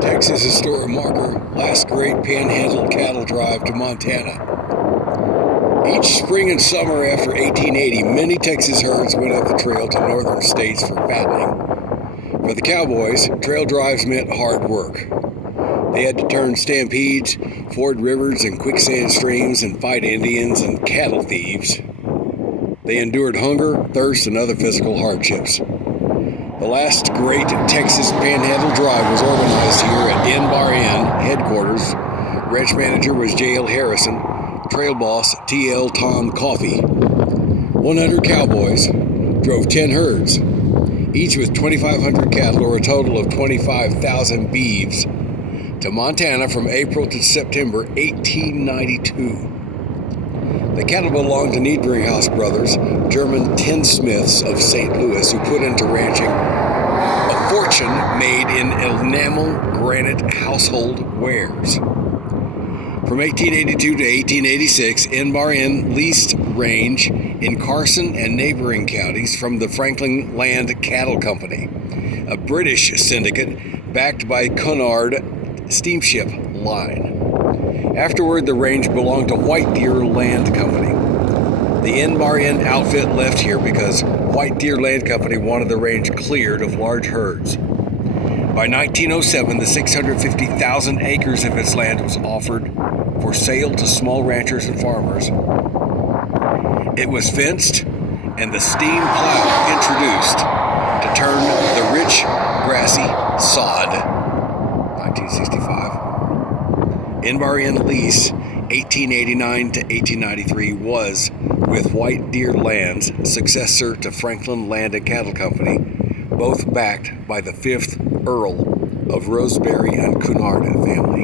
Texas historic marker, last great Panhandle cattle drive to Montana. Each spring and summer after 1880, many Texas herds went up the trail to northern states for fattening. For the cowboys, trail drives meant hard work. They had to turn stampedes, ford rivers and quicksand streams, and fight Indians and cattle thieves. They endured hunger, thirst, and other physical hardships. The last great Texas Panhandle drive was organized here at N-Bar-N headquarters. Ranch manager was J.L. Harrison, trail boss T.L. Tom Coffey. 100 cowboys drove 10 herds, each with 2,500 cattle, or a total of 25,000 beeves, to Montana from April to September 1892. The cattle belonged to Niedringhaus brothers, German tinsmiths of St. Louis, who put into ranching a fortune made in enamel granite household wares. From 1882 to 1886, N-Bar-N leased range in Carson and neighboring counties from the Franklin Land Cattle Company, a British syndicate backed by Cunard Steamship Line. Afterward, the range belonged to White Deer Land Company. The N-Bar-N outfit left here because White Deer Land Company wanted the range cleared of large herds. By 1907, the 650,000 acres of its land was offered for sale to small ranchers and farmers. It was fenced and the steam plow introduced to turn the rich, grassy sod. 1965. N-Bar-N lease 1889 to 1893 was with White Deer Land's successor to Franklin Land and Cattle Company, both backed by the 5th Earl of Rosebery and Cunard family.